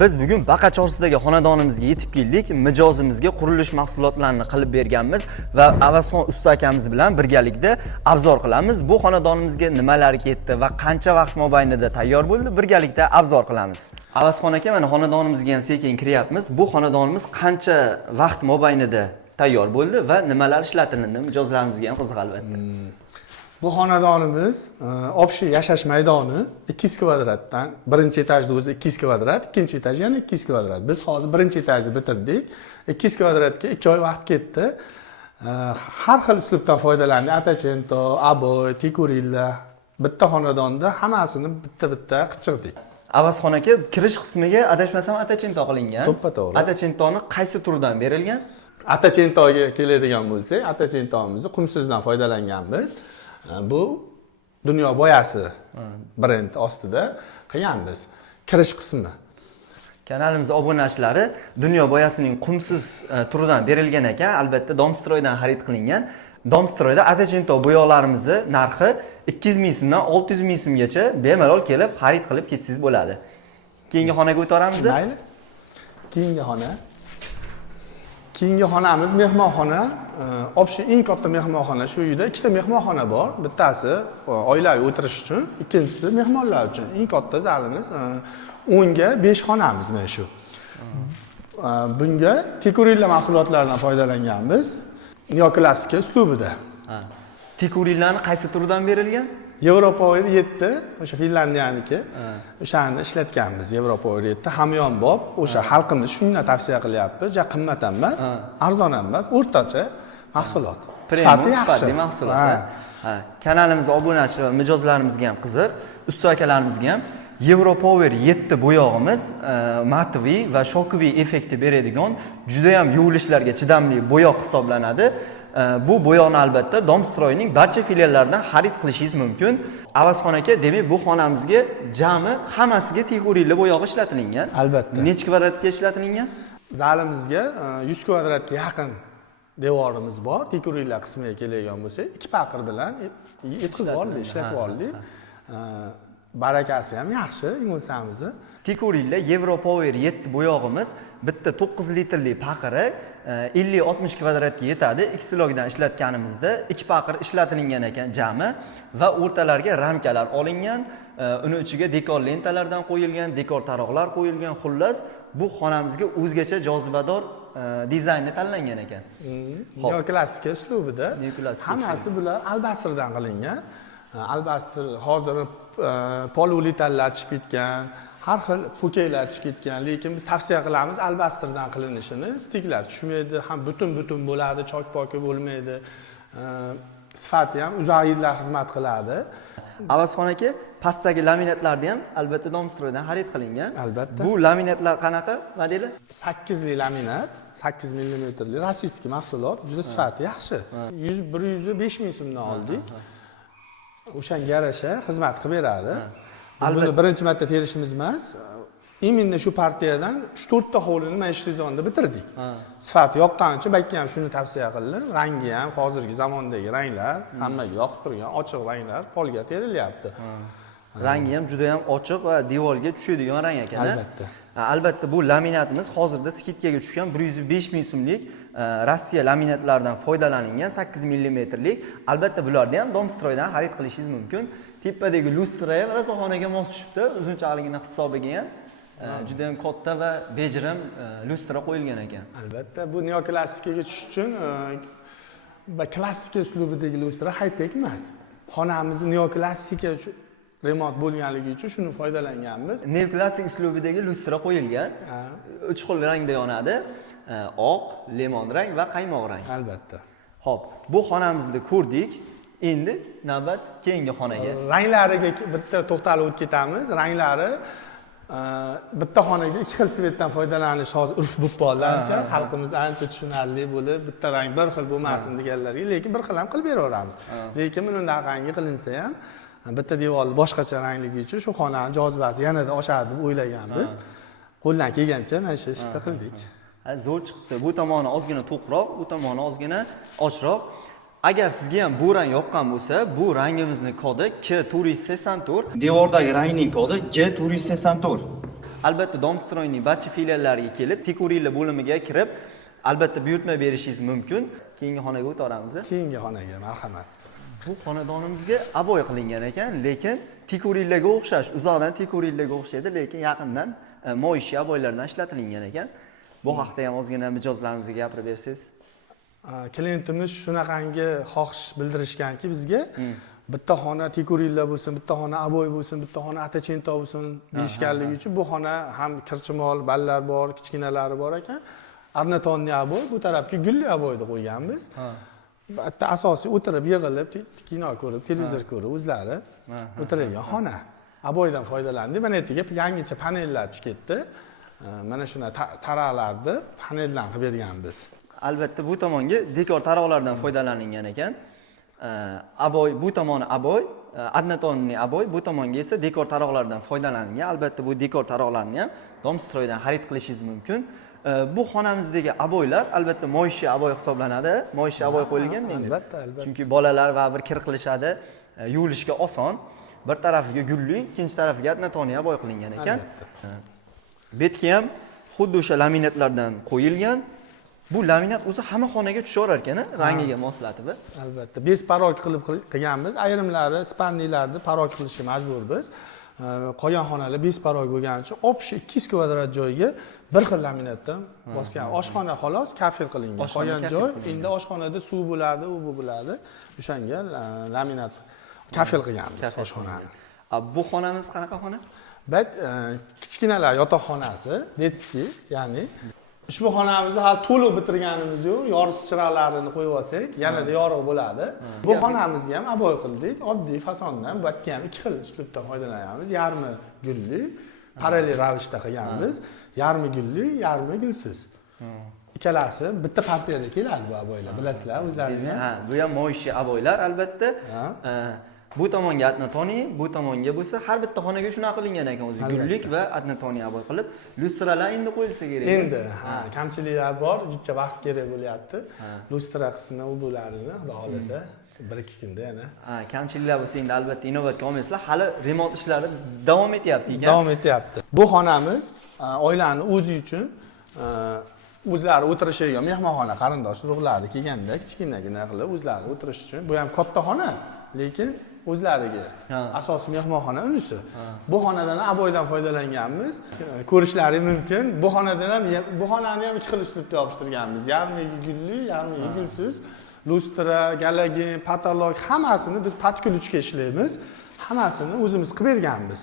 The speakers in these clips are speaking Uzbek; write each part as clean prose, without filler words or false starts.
Biz bugun Baqa Chorsidagi xonadonimizga yetib keldik. Mijozimizga qurilish mahsulotlarini qilib berganmiz va Avasxon usta akamiz bilan birgalikda obzor qilamiz. Bu xonadonimizga nimalar ketdi va qancha vaqt mobaynida tayyor bo'ldi, birgalikda obzor qilamiz. Avasxon aka, mana xonadonimizga ham sekin kiryapmiz. Bu xonadonimiz qancha vaqt mobaynida tayyor bo'ldi va nimalar ishlatildi, mijozlarimizga ham qiziq albatta. Bu xonadonimiz общий yashash maydoni 200 kvadratdan, birinchi etajda o'zi 200 kvadrat, ikkinchi etaj yana 200 kvadrat. Biz hozir birinchi etajni bitirdik. 200 kvadratga 2 oy vaqt ketdi. Har xil uslubdan foydalandik. Atachento, aboy, tikurilla. Bitta xonadonda hammasini bitta qichirdik. Avasxon aka, kirish qismiga adashmasam atachento qilingan. To'ppa-to'g'ri. Atachentoni qaysi turdan berilgan? Atachentoga keladigan bo'lsak, atachentomizni qumsizdan foydalanganmiz. Bu Dunyo boyasi brend ostida qilganmiz. Kirish qismi. Kanalimiz obunachilari Dunyo boyasining qumsiz turidan berilgan ekan, albatta Domstroydan xarid qilingan. Domstroyda atachento bo'yoqlarimizni narxi 200 ming so'mdan 600 ming so'mgacha bemalol kelib xarid qilib ketsangiz bo'ladi. Keyingi xonaga o'tamiz. Mayli. Keyingi xonamiz mehmonxona. Общий eng katta mehmonxona shu uyda ikkita mehmonxona bor. Bittasi oilaviy o'tirish uchun, ikkinchisi mehmonlar uchun. Eng katta zalimiz 10 ga 5 xonamiz mana shu. Bunga tikurilla mahsulotlaridan foydalanganmiz. Neoklassika uslubida. Tikurillani qaysi turdan berilgan? Yevropower 7, o'sha Finlandiyaniki. O'shani ishlatganmiz. Yevropower 7 hamyonbop, o'sha xalqimiz shuni tavsiya qilyapmiz. Ja qimmat emas, arzon emas, o'rtacha mahsulot. Sifati yaxshi mahsulot. Kanalimiz obunachi va mijozlarimizga ham qiziq, usta akalarimizga ham Yevropower 7 bo'yog'imiz matviy va shokiviy effekti beradigan, juda ham yuvilishlarga chidamli bo'yoq hisoblanadi. Bu bo'yoqni albatta Domstroyning barcha filiallaridan xarid qilishingiz mumkin. Avasxon aka, demak bu xonamizga jami hammasiga tikurilla bo'yog'i ishlatilingan. Albatta. Necha kvadratga ishlatilingan? Zalimizga 100 kvadratga yaqin devorimiz bor. Tikurilla qismiga keladigan bo'lsa, 2 paqir bilan yetkazib oldik, ishlatib oldik. Barakasi ham yaxshi, imonsamizni. Tikurilla Yevropower 7 bo'yog'imiz bitta 9 litrli paqiri 50-60 kvadratga yetadi. X-logdan ishlatganimizda 2 paqir ishlatilingan ekan jami va o'rtalarga ramkalar olingan, uni ichiga dekor lentalardan qo'yilgan, dekor taroqlar qo'yilgan. Xullas, bu xonamizga o'zgacha jozibador dizaynni tanlangan ekan. Neoklassika uslubida. Hammasi bular albastrdan qilingan. Albastr hozir poliuretanlar chiqib ketgan, har xil pokeylar chiqib ketgan, lekin biz tavsiya qilamiz albastrdan qilinishini. Stiklar tushmaydi, ham butun bo'ladi, chok-poki bo'lmaydi. Sifati ham uzoq yillar xizmat qiladi. Avasxon aka, pastdagi laminatlarni ham albatta Domstroydan xarid qilingan. Albatta. Bu laminatlar qanaqa modeli? 8 li laminat, 8 mm rossiyskiy mahsulot, juda sifati yaxshi. 100-105 ming so'mdan oldik. O'shanga yarasha xizmat qilib beradi. Biz buni birinchi marta terishimiz emas. Именно shu partiyadan 3-4 ta hovlini mana shu sezonda bitirdik. Sifati yoqqani uchun balki ham shuni tavsiya qildim. Rangi ham hozirgi zamondagi ranglar, hammaga yoqib turgan ochiq ranglar polga terilyapti. Rangi ham juda ham ochiq va devorga tushadigan rang ekan. Albatta. Albatta bu laminatimiz hozirda skidkaga tushgan 105 ming so'mlik Rossiya laminatlaridan foydalanilgan 8 mm lik. Albatta bularni ham Domstroydan xarid qilishingiz mumkin. Tepadagi lustra ham rasoxonaga mos tushibdi. Uzunchaligini hisobiga ham juda ham katta va bejirim lustra qo'yilgan ekan. Albatta bu neoklassikaga tushish uchun klassika uslubidagi lustra high-tech emas. Xonamizni neoklassika remont bo'lganligi uchun shuni foydalanganmiz. Neoklassik uslubidagi lustra qo'yilgan. 3 xil rangda yonadi. Oq, lemon rang va qaymoq rang. Albatta. Xo'p, bu xonamizni ko'rdik. Endi navbat keyingi xonaga. Ranglariga bitta to'xtalib o'tib ketamiz. Ranglari bitta xonaga 2 xil svetdan foydalanish hozir urf bo'lib qoldi. Ancha xalqimiz ancha tushunarli bo'lib, bitta rang bir xil bo'lmasin deganlarga, lekin bir xil ham qilib beraveramiz. Lekin bunaqangi qilinsa ham bitta devorni boshqacha rangligi uchun shu xonani jozibasi yanada oshadi deb o'ylaganmiz. Qo'ldan kelgancha mana shu ishni qildik. Zo'r chiqdi. Bu tomoni ozgina to'qroq, bu tomoni ozgina ochroq. Agar sizga ham bu rang yoqqan bo'lsa, bu rangimizning kodi K484, devordagi rangning kodi G484. albatta Domstroyning barcha filiallariga kelib, tikuringlar bo'limiga kirib, albatta buyurtma berishingiz mumkin. Keyingi xonaga o'tamiz. Keyingi xonaga marhamat. Bu xonadonimizga aboy qilingan ekan, lekin tikuringlarga o'xshash, uzoqdan tikuringlarga o'xshaydi, lekin yaqindan moyishli aboylardan ishlatilgan ekan. Bu haqda ham ozgina mijozlarimizga gapirib bersangiz. Klientimiz shunaqangi xohish bildirishganki bizga bitta xona tikuringlar bo'lsin, bitta xona aboy bo'lsin, bitta xona atachento bo'lsin deyishganligi uchun bu xona ham kirchimol, ballar bor, kichkinalari bor ekan. Arnatonni aboy, bu tarafga gulli aboyni qo'yganmiz. Bitta asosiy o'tirib, yig'ilib, kino ko'rib, televizor ko'rib, o'zlari o'tiradigan xona. Aboydan foydalandik. Mana yerga yangicha panellar chiqib ketdi. Mana shuna taraqlarni paneldan qilib berganmiz. Albatta bu tomonga dekor taroqlardan foydalanilgan ekan. Aboy bu tomoni aboy, Adnatonning aboy, bu tomonga esa dekor taroqlardan foydalanilgan. Albatta bu dekor taroqlarni ham Domstroydan xarid qilishingiz mumkin. Bu xonamizdagi aboylar albatta moyishli aboy hisoblanadi. Moyishli aboy qo'yilgan endi. Albatta. Chunki bolalar va bir kir qilishadi, yuvilishga oson. Bir tarafiga gulli, ikkinchi tarafiga Adnatonning aboy qilingan ekan. Betga ham xuddi o'sha laminatlardan qo'yilgan. Bu laminat o'zi hamma xonaga tushaverar ekan, rangiga moslatib. Albatta, bez parok qilib qilganmiz. Ayrimlari spannilarni parok qilishga majburmiz. Qolgan xonalar bez parok bo'lgani uchun общий 200 kvadrat joyga bir xil laminatdan bosgan. Oshxona xolos kafir qilingan. Qolgan joy endi oshxonada suv bo'ladi, u bo'ladi. O'shanga laminat kafil qilganmiz oshxonani. Bu xonamiz qanaqa xona? Bak, kichkinalar yotoqxonasi, detski, ya'ni ushbu xonamizni hali to'liq bitirganimiz yo'q. Yoritish chiroqlarini qo'yib olsak, yanada yorug' bo'ladi. Bu xonamizni ham aboy qildik. Oddiy fasondan, bu yerga ham ikki xil uslubdan foydalanyapmiz. Yarmi gulli, parallel ravishda qilganmiz. Yarmi gulli, yarmi gulsiz. Ikkalasi bitta partiyada keladi bu aboylar, bilasizlar, o'zlaringiz. Bu ham moyishli aboylar albatta. Bu tomonga Adnatoni, bu tomonga bo'lsa har bitta xonaga shunaqa qilingan ekan o'zi. Gullik va Adnatoni aboy qilib, lyustralar endi qo'yilsa kerak. Endi, kamchiliklar bor, jicha vaqt kerak bo'lyapti. Lustra qismi u bo'larini, xudo xolasa, 1-2 kunda yana. Kamchiliklar bo'lsa endi albatta inovatga olmaysizlar. Hali remont ishlari davom etyapti ekan. Davom etyapti. Bu xonamiz oilani o'zi uchun o'zlari o'tirishadigan mehmonxona, qarindosh urug'lari kelganda kichkinagina qilib o'zlari o'tirish uchun. Bu ham katta xona, lekin o'zlariga asosiy mehmonxona unisi. Bu xonadan aboydan foydalanganmiz. Ko'rishlari mumkin. Bu xonadan ham bu xonani ham ikki xil uslubda yopishtirganmiz. Yarmiga gulli, yarmiga gulsiz. Lustra, galagen, patolog hammasini biz patkulchga ishlaymiz. Hammasini o'zimiz qilib berganmiz.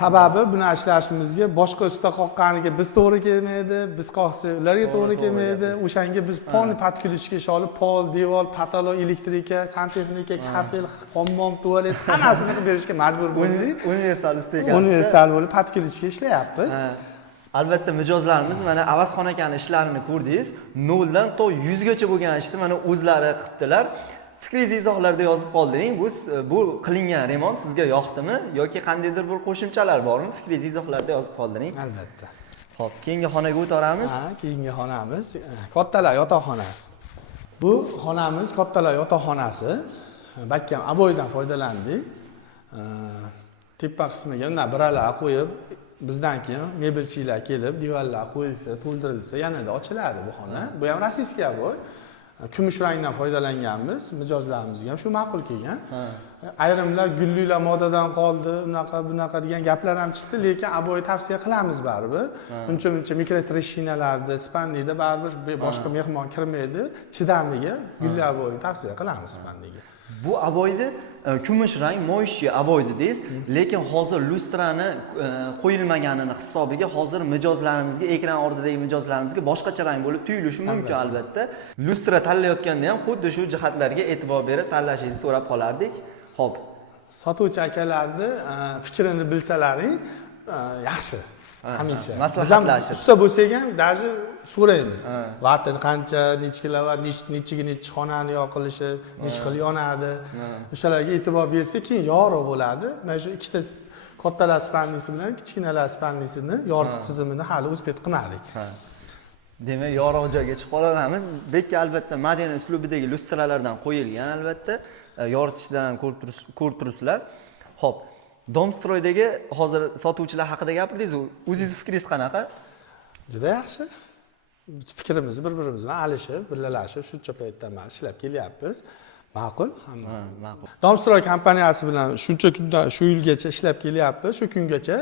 Sababi buni ishlashimizga boshqa usta qoqqaniga biz to'g'ri kelmaydi, biz qoqsa ularga to'g'ri kelmaydi. O'shanga biz pol patkulchga ish olib, pol, devor, patolog, elektrika, santexnika, kafel, hammom, tualet hammasini qilib berishga majbur bo'ldik. Universal usta ekansiz. Universal bo'lib patkulchga ishlayapmiz. Albatta mijozlarimiz mana Avazxon akaning ishlarini ko'rdingiz. 0 dan to 100 gacha bo'lgan ishni mana o'zlari qilibdilar. Fikringizni izohlarda yozib qoldiring. Bu qilingan remont sizga yoqdimi yoki qandaydir bir qo'shimchalar bormi? Fikringizni izohlarda yozib qoldiring. Albatta. Xo'p, keyingi xonaga o'tamiz. Keyingi xonamiz kattalar yotoqxonasi. Bu xonamiz kattalar yotoqxonasi. Bakkam aboydan foydalandik. Tepa qismiga biralar qo'yib, bizdan keyin mebelchilar kelib, divarlar qo'yilsa, to'ldirilsa, yanada ochiladi bu xona. Bu ham rossiyskiy aboy. Kumush rangdan foydalanganmiz, mijozlarimizga ham shu ma'qul kelgan. Ayrimlar gullilar modadan qoldi, bunaqa degan gaplar ham chiqdi, lekin aboy tavsiya qilamiz baribir. Uncha mikrotreshinalarda, spannida baribir boshqa mehmon kirmaydi, chidamliga gulli aboyni tavsiya qilamiz spanniga. Bu aboyni kumush rang moyishli aboy dedingiz, lekin hozir lustrani qo'yilmaganini hisobiga hozir mijozlarimizga, ekran oldidagi mijozlarimizga boshqacha rang bo'lib tuyulishi mumkin albatta. Lustra tanlayotganda ham xuddi shu jihatlarga e'tibor berib tanlashingizni so'rab qolardik. Xo'p, sotuvchi akalarni fikrini bilsalaring yaxshi. Hamisha. Maslahatlashib. Usta bo'lsak ham даже so'raymiz. Vaqtini qancha, necha kilovatt, necha xonani yoqilishi, necha xil yonadi. O'shalarga e'tibor bersak, keyin yorug' bo'ladi. Mana shu ikkita kattalar spannisi bilan kichkinalar spannisini yoritish tizimini hali o'zbek qilmadik. Demak, yorug' joyga chiqib olamiz. Bekka albatta modern uslubidagi lustralardan qo'yilgan albatta. Yoritishdan ko'rib turibsizlar. Xo'p, Domstroydagi hozir sotuvchilar haqida gapirdingiz, o'zingiz fikringiz qanaqa? Juda yaxshi. Fikrimizni bir-birimiz bilan alishib, birgalashib shuncha paytdan beri ishlab kelyapmiz. Ma'qul, hamma. Ma'qul. Domstroy kompaniyasi bilan shuncha kundan shu yilgacha ishlab kelyapmiz, shu kungacha.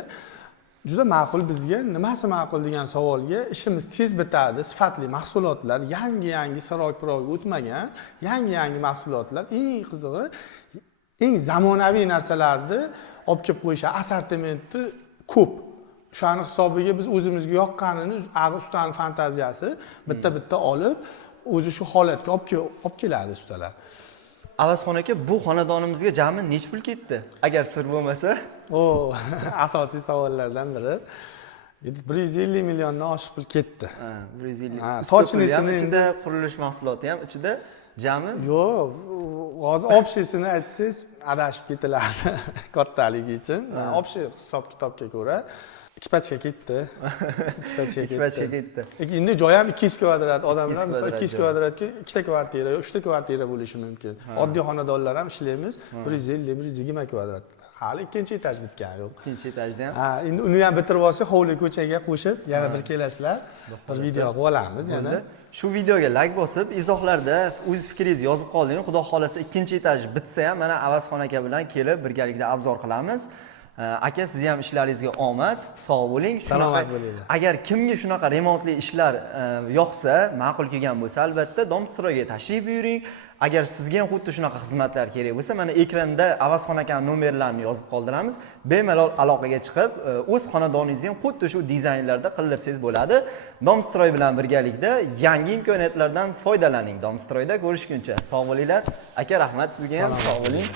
Juda ma'qul bizga. Nimasi ma'qul degan savolga ishimiz tez bitadi, sifatli mahsulotlar, yangi sirok-pirog o'tmagan, yangi mahsulotlar, eng qizig'i, eng zamonaviy narsalarni olib kelib qo'yish assortimenti ko'p. O'shani hisobiga biz o'zimizga yoqqanini, ustaning fantaziyasi bitta olib, o'zi shu holatga olib keladi ustalar. Avazxon aka, bu xonadonimizga jami nech pul ketdi? Agar sir bo'lmasa, Asosiy savollardan biri. 150 milliondan oshiq pul ketdi. 150. Sochinisini ichida qurilish mahsuloti ham ichida jami? Yo'q, hozir общийsini aytsangiz adashib ketiladi kattaligi uchun. Общий hisob-kitobga ko'ra 2 pachka ketdi. 2 pachka ketdi. Endi joy ham 200 kvadrat. Odamlar misol 200 kvadratga 2 ta kvartira, 3 ta kvartira bo'lishi mumkin. Oddiy xonadonlar ham ishlaymiz 150-120 kvadrat. Hali ikkinchi etaj bitgani yo'q. Ikkinchi etajda ham. Endi uni ham bitirib olsak, hovli ko'chaga qo'shib, yana bir kelasizlar, bir video qilib olamiz yana. Shu videoga like bosib, izohlarda o'z fikringizni yozib qoldingiz. Xudo xolasa ikkinchi etaj bitsa ham mana Avazxon aka bilan kelib birgalikda obzor qilamiz. Aka, siz ham ishlaringizga omad, sog' bo'ling. Salomat bo'linglar. Agar kimga shunaqa remontli ishlar yoqsa, ma'qul kelgan bo'lsa, albatta Domstroyga tashrif buyuring. Agar sizga ham xuddi shunaqa xizmatlar kerak bo'lsa, mana ekranda Avazxon aka nomerlarini yozib qoldiramiz. Bemalol aloqaga chiqib, o'z xonadoningizni ham xuddi shu dizaynlarda qildirsangiz bo'ladi. Domstroy bilan birgalikda yangi imkoniyatlardan foydalaning. Domstroyda ko'rishguncha sog' bo'linglar. Aka, rahmat sizga ham, sog' bo'ling.